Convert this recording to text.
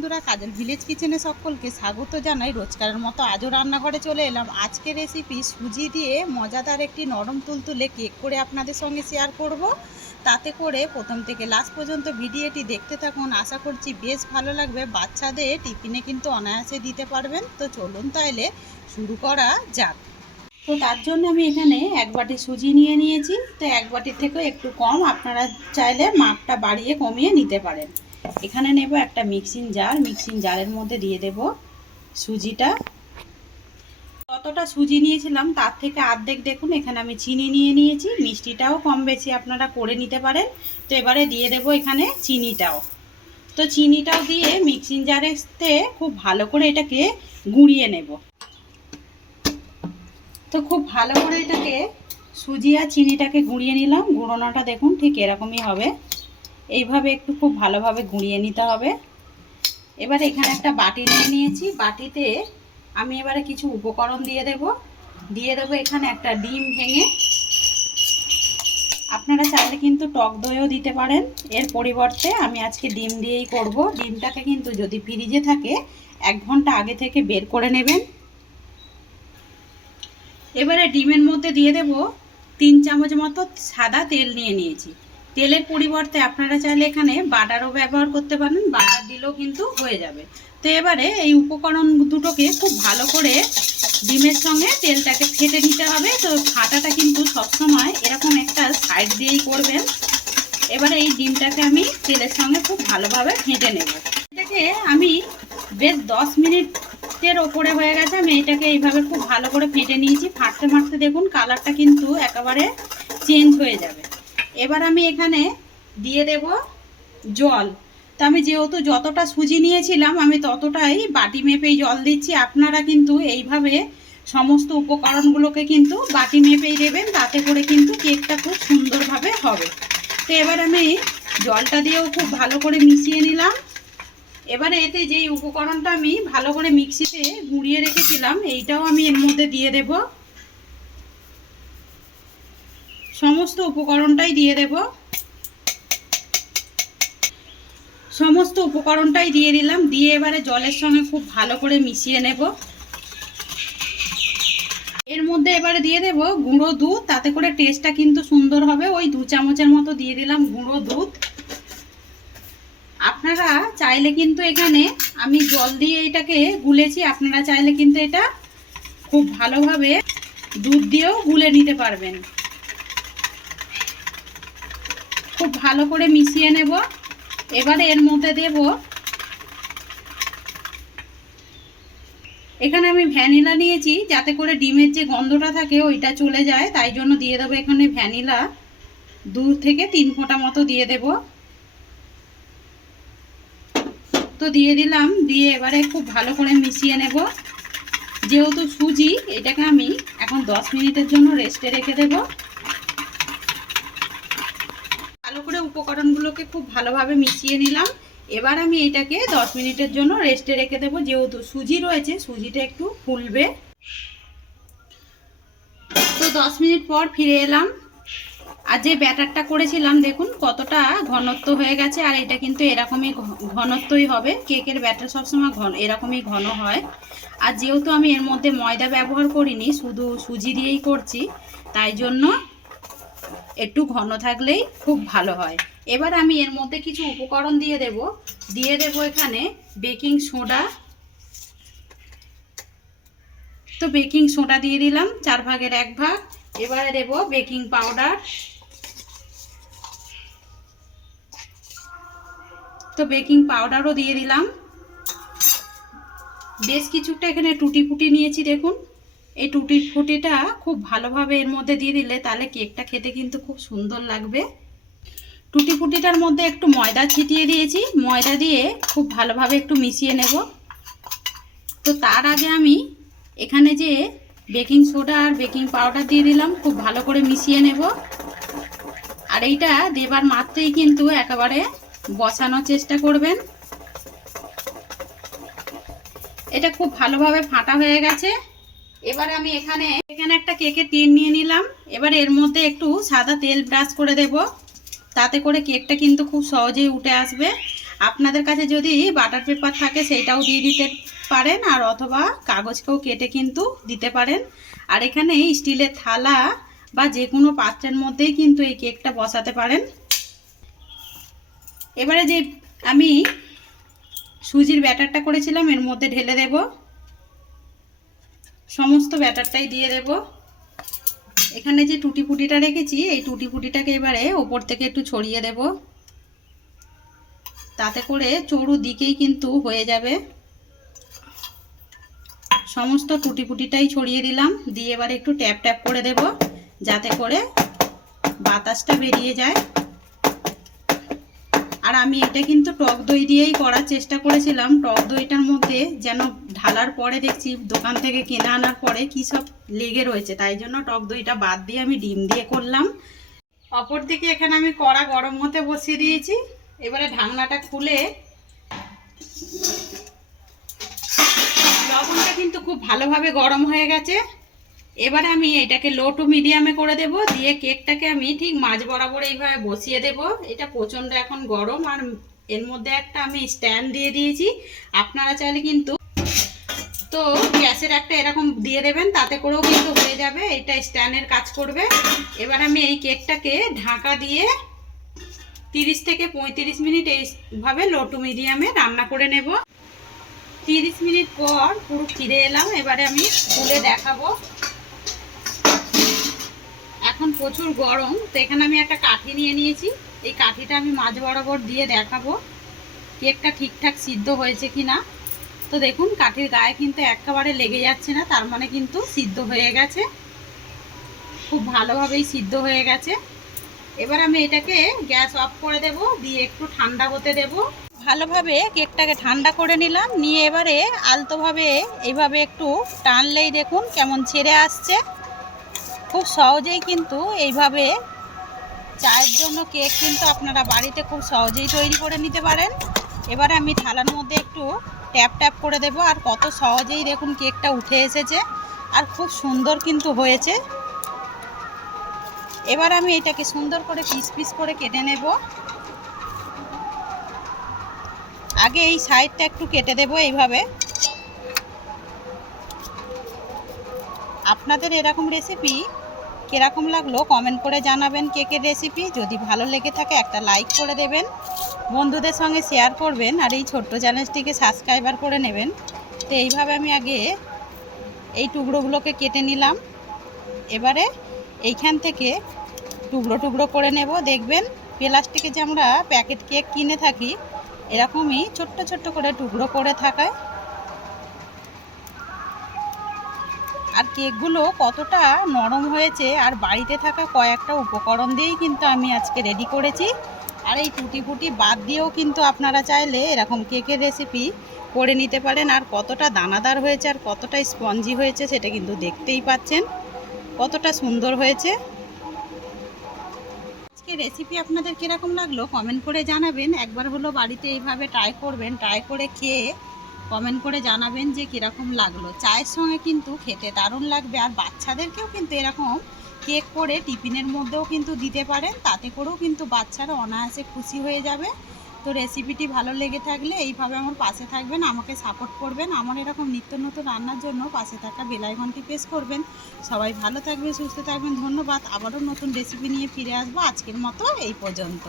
বন্ধুরা কাজল ভিলেজ কিচেনে সকলকে স্বাগত জানাই। রোজকারের মতো আজও রান্নাঘরে চলে এলাম। আজকের রেসিপি সুজি দিয়ে মজাদার একটি নরম তুলতুলে কেক করে আপনাদের সঙ্গে শেয়ার করব। তাতে করে প্রথম থেকে লাস্ট পর্যন্ত ভিডিওটি দেখতে থাকুন। আশা করছি বেশ ভালো লাগবে। বাচ্চাদের টিফিনে কিন্তু অনায়াসে দিতে পারবেন। তো চলুন তাহলে শুরু করা যাক। তো তার জন্য আমি এখানে এক বাটি সুজি নিয়ে নিয়েছি। তো এক বাটির থেকেও একটু কম আপনারা চাইলে মাপটা বাড়িয়ে কমিয়ে নিতে পারেন। এখানে নেব একটা মিক্সিং জার। মিক্সিং জারের মধ্যে দিয়ে দেব সুজিটা। কতটা সুজি নিয়েছিলাম, তার থেকে অর্ধেক দেখুন, এখানে আমি চিনি নিয়ে নিয়েছি। মিষ্টিটাও কম বেশি আপনারা করে নিতে পারেন। তো এবারে দিয়ে দেব এখানে চিনিটাও। তো চিনিটাও দিয়ে মিক্সিং জারেতে খুব ভালো করে এটাকে গুঁড়িয়ে নেব। তো খুব ভালো করে এটাকে সুজি আর চিনিটাকে গুঁড়িয়ে নিলাম। গুঁড়োনোটা দেখুন ঠিক এরকমই হবে। এইভাবে একটু খুব ভালোভাবে গুঁড়িয়ে নিতে হবে। এবার এখানে একটা বাটি নিয়ে নিয়েছি। বাটিতে আমি এবারে কিছু উপকরণ দিয়ে দেব। দিয়ে দেবো এখানে একটা ডিম ভেঙে। আপনারা চাইলে কিন্তু টক দইও দিতে পারেন। এর পরিবর্তে আমি আজকে ডিম দিয়েই করব। ডিমটাকে কিন্তু যদি ফ্রিজে থাকে, এক ঘণ্টা আগে থেকে বের করে নেবেন। এবারে ডিমের মধ্যে দিয়ে দেব তিন চামচ মতো সাদা তেল নিয়ে নিয়েছি। তেলের পরিবর্তে আপনারা চাইলে এখানে বাটারও ব্যবহার করতে পারেন, বাটার দিলেও কিন্তু হয়ে যাবে। তো এবারে এই উপকরণ দুটোকে খুব ভালো করে ডিমের সঙ্গে তেলটাকে ফেটে নিতে হবে। তো ফাটাটা কিন্তু সবসময় এরকম একটা সাইড দিয়েই করবেন। এবারে এই ডিমটাকে আমি তেলের সঙ্গে খুব ভালোভাবে ফেটে নেব। এটাকে আমি বেশ দশ মিনিটের ওপরে হয়ে গেছে। আমি এটাকে এইভাবে খুব ভালো করে ফেটে নিয়েছি। ফাটতে ফাটতে দেখুন, কালারটা কিন্তু একেবারে চেঞ্জ হয়ে যাবে। এবার আমি এখানে দিয়ে দেব জল। তো আমি যেহেতু যতটা সুজি নিয়েছিলাম, আমি ততটাই বাটি মেপেই জল দিচ্ছি। আপনারা কিন্তু এইভাবে সমস্ত উপকরণগুলোকে কিন্তু বাটি মেপেই দেবেন, তাতে করে কিন্তু কেকটা খুব সুন্দরভাবে হবে। তো এবার আমি জলটা দিয়েও খুব ভালো করে মিশিয়ে নিলাম। এবারে এতে যেই উপকরণটা আমি ভালো করে মিক্সিতে গুঁড়িয়ে রেখেছিলাম, এইটাও আমি এর মধ্যে দিয়ে দেব। সমস্ত উপকরণটাই দিয়ে দেব। সমস্ত উপকরণটাই দিয়ে দিলাম, দিয়ে এবারে জলের সঙ্গে খুব ভালো করে মিশিয়ে নেব। এর মধ্যে এবারে দিয়ে দেব গুঁড়ো দুধ, তাতে করে টেস্টটা কিন্তু সুন্দর হবে। ওই দু চামচের মতো দিয়ে দিলাম গুঁড়ো দুধ। আপনারা চাইলে কিন্তু এখানে আমি জল দিয়ে এটাকে গুলেছি, আপনারা চাইলে কিন্তু এটা খুব ভালোভাবে দুধ দিয়েও গুলে নিতে পারবেন। খুব ভালো করে মিশিয়ে নেব। এবারে এর মধ্যে দেব এখানে আমি ভ্যানিলা নিয়েছি, যাতে করে ডিমের যে গন্ধটা থাকে ওইটা চলে যায়, তাই জন্য দিয়ে দেবো এখানে ভ্যানিলা। দু থেকে তিন ফোঁটা মতো দিয়ে দেব। তো দিয়ে দিলাম, দিয়ে এবারে খুব ভালো করে মিশিয়ে নেব। যেহেতু সুজি, এটাকে আমি এখন দশ মিনিটের জন্য রেস্টে রেখে দেবো ভালো উপকরণগুলোকে খুব ভালোভাবে মিশিয়ে নিলাম। এবার আমি এটাকে দশ মিনিটের জন্য রেস্টে রেখে দেবো। যেহেতু সুজি রয়েছে, সুজিটা একটু ফুলবে। তো দশ মিনিট পর ফিরে এলাম। আর যে ব্যাটারটা করেছিলাম, দেখুন কতটা ঘনত্ব হয়ে গেছে। আর এটা কিন্তু এরকমই ঘনত্বই হবে। কেকের ব্যাটার সবসময় ঘন এরকমই ঘন হয়। আর যেহেতু আমি এর মধ্যে ময়দা ব্যবহার করিনি, শুধু সুজি দিয়েই করছি, তাই জন্য একটু ঘন থাকলেই খুব ভালো হয়। এবার আমি এর মধ্যে কিছু উপকরণ দিয়ে দেব। দিয়ে দেব এখানে বেকিং সোডা। তো বেকিং সোডা দিয়ে দিলাম, চার ভাগের এক ভাগ। এবারে দেব বেকিং পাউডার। তো বেকিং পাউডারও দিয়ে দিলাম। বেশ কিছুটা এখানে টুটি ফুটি নিয়েছি, দেখুন। এই টুটি ফুটিটা খুব ভালোভাবে এর মধ্যে দিয়ে দিলে তাহলে কেকটা খেতে কিন্তু খুব সুন্দর লাগবে। টুটি ফুটিটার মধ্যে একটু ময়দা ছিটিয়ে দিয়েছি। ময়দা দিয়ে খুব ভালোভাবে একটু মিশিয়ে নেব। তো তার আগে আমি এখানে যে বেকিং সোডা আর বেকিং পাউডার দিয়ে দিলাম, খুব ভালো করে মিশিয়ে নেব। আর এইটা দেবার মাত্রেই কিন্তু একেবারে বসানোর চেষ্টা করবেন। এটা খুব ভালোভাবে ফাটা হয়ে গেছে। এবার আমি এখানে এখানে একটা কেকের টিন নিয়ে নিলাম। এবার এর মধ্যে একটু সাদা তেল ব্রাশ করে দেব। তাতে করে কেকটা কিন্তু খুব সহজেই উঠে আসবে। আপনাদের কাছে যদি বাটার পেপার থাকে সেইটাও দিয়ে দিতে পারেন, আর অথবা কাগজকেও কেটে কিন্তু দিতে পারেন। আর এখানে স্টিলের থালা বা যে কোনো পাত্রের মধ্যেই কিন্তু এই কেকটা বসাতে পারেন। এবারে যে আমি সুজির ব্যাটারটা করেছিলাম, এর মধ্যে ঢেলে দেব। সমস্ত ব্যাটারটাই দিয়ে দেব। এখানে যে টুটি ফুটিটা রেখেছি, এই টুটি ফুটিটাকে এবারে ওপর থেকে একটু ছড়িয়ে দেব। তাতে করে চড়ু দিকেই কিন্তু হয়ে যাবে। সমস্ত টুটি ফুটিটাই ছড়িয়ে দিলাম, দিয়ে এবারে একটু ট্যাপ ট্যাপ করে দেব, যাতে করে বাতাসটা বেরিয়ে যায়। আর আমি এটা কিন্তু টক দই দিয়েই করার চেষ্টা করেছিলাম, টক দইটার মধ্যে যেন ঢালার পরে দেখছি দোকান থেকে কিনে আনার পরে কী সব লেগে রয়েছে, তাই জন্য টক দইটা বাদ দিয়ে আমি ডিম দিয়ে করলাম। অপর দিকে এখানে আমি কড়া গরম হতে বসিয়ে দিয়েছি। এবারে ঢাকনাটা খুলে লবণটা কিন্তু খুব ভালোভাবে গরম হয়ে গেছে। এবারে আমি এটাকে লো টু মিডিয়ামে করে দেব, দিয়ে কেকটাকে আমি ঠিক মাঝ বরাবর এইভাবে বসিয়ে দেব। এটা প্রচণ্ড এখন গরম, আর এর মধ্যে একটা আমি স্ট্যান্ড দিয়ে দিয়েছি। আপনারা চাইলে কিন্তু তো গ্যাসের একটা এরকম দিয়ে দেবেন, তাতে করেও কিন্তু হয়ে যাবে, এটা স্ট্যান্ডের কাজ করবে। এবার আমি এই কেকটাকে ঢাকা দিয়ে তিরিশ থেকে পঁয়ত্রিশ মিনিট এইভাবে লো টু মিডিয়ামে রান্না করে নেব। তিরিশ মিনিট পর পুরো ফিরে এলাম, এবারে আমি খুলে দেখাবো। এখন প্রচুর গরম, তো এখানে আমি একটা কাঠি নিয়ে নিয়েছি। এই কাঠিটা আমি মাঝ বরাবর দিয়ে দেখাবো, কেকটা ঠিকঠাক সিদ্ধ হয়েছে কি না তো দেখুন, কাঠির গায়ে কিন্তু একেবারে লেগে যাচ্ছে না, তার মানে কিন্তু সিদ্ধ হয়ে গেছে। খুব ভালোভাবেই সিদ্ধ হয়ে গেছে। এবার আমি এটাকে গ্যাস অফ করে দেব, দিয়ে একটু ঠান্ডা হতে দেব। ভালোভাবে কেকটাকে ঠান্ডা করে নিলাম, নিয়ে এবারে আলতোভাবে এইভাবে একটু টানলেই দেখুন কেমন ছেড়ে আসছে। খুব সহজেই কিন্তু এইভাবে চায়ের জন্য কেক কিন্তু আপনারা বাড়িতে খুব সহজেই তৈরি করে নিতে পারেন। এবারে আমি থালার মধ্যে একটু ট্যাপ ট্যাপ করে দেব আর কত সহজেই দেখুন কেকটা উঠে এসেছে। আর খুব সুন্দর কিন্তু হয়েছে। এবার আমি এটাকে সুন্দর করে পিস পিস করে কেটে নেব। আগে এই সাইডটা একটু কেটে দেব এইভাবে। আপনাদের এরকম রেসিপি কীরকম লাগল কমেন্ট করে জানাবেন কেকের রেসিপি যদি ভালো লেগে থাকে একটা লাইক করে দেবেন। বন্ধুদের সঙ্গে শেয়ার করবেন আর এই ছোট্ট চ্যানেলটিকে সাবস্ক্রাইবার করে নেবেন। তো এইভাবে আমি আগে এই টুকরোগুলোকে কেটে নিলাম। এবারে এইখান থেকে টুকরো টুকরো করে নেব। দেখবেন প্লাস্টিকে যে আমরা প্যাকেট কেক কিনে থাকি, এরকমই ছোট্ট ছোট্ট করে টুকরো করে থাকায় আর কেকগুলো কতটা নরম হয়েছে আর বাড়িতে থাকা কয়েকটা উপকরণ দিয়েই কিন্তু আমি আজকে রেডি করেছি। আর এই টুটি ফুটি বাদ দিয়েও কিন্তু আপনারা চাইলে এরকম কেকের রেসিপি করে নিতে পারেন। আর কতটা দানাদার হয়েছে আর কতটা স্পঞ্জি হয়েছে সেটা কিন্তু দেখতেই পাচ্ছেন। কতটা সুন্দর হয়েছে। আজকে রেসিপি আপনাদের কীরকম লাগল? কমেন্ট করে জানাবেন। একবার হলো বাড়িতে এইভাবে ট্রাই করবেন। ট্রাই করে খেয়ে কমেন্ট করে জানাবেন যে কীরকম লাগল। চায়ের সঙ্গে কিন্তু খেতে দারুণ লাগবে আর বাচ্চাদেরকেও কিন্তু এরকম কেক করে টিফিনের মধ্যেও কিন্তু দিতে পারেন, তাতে করেও কিন্তু বাচ্চারা অনায়াসে খুশি হয়ে যাবে। তো রেসিপিটি ভালো লেগে থাকলে এইভাবে আমার পাশে থাকবেন, আমাকে সাপোর্ট করবেন, আমার এরকম নিত্য নতুন রান্নার জন্য পাশে থাকা বেলাইকনটি প্রেস করবেন। সবাই ভালো থাকবেন, সুস্থ থাকবেন, ধন্যবাদ। আবারও নতুন রেসিপি নিয়ে ফিরে আসব আজকের মতো এই পর্যন্ত।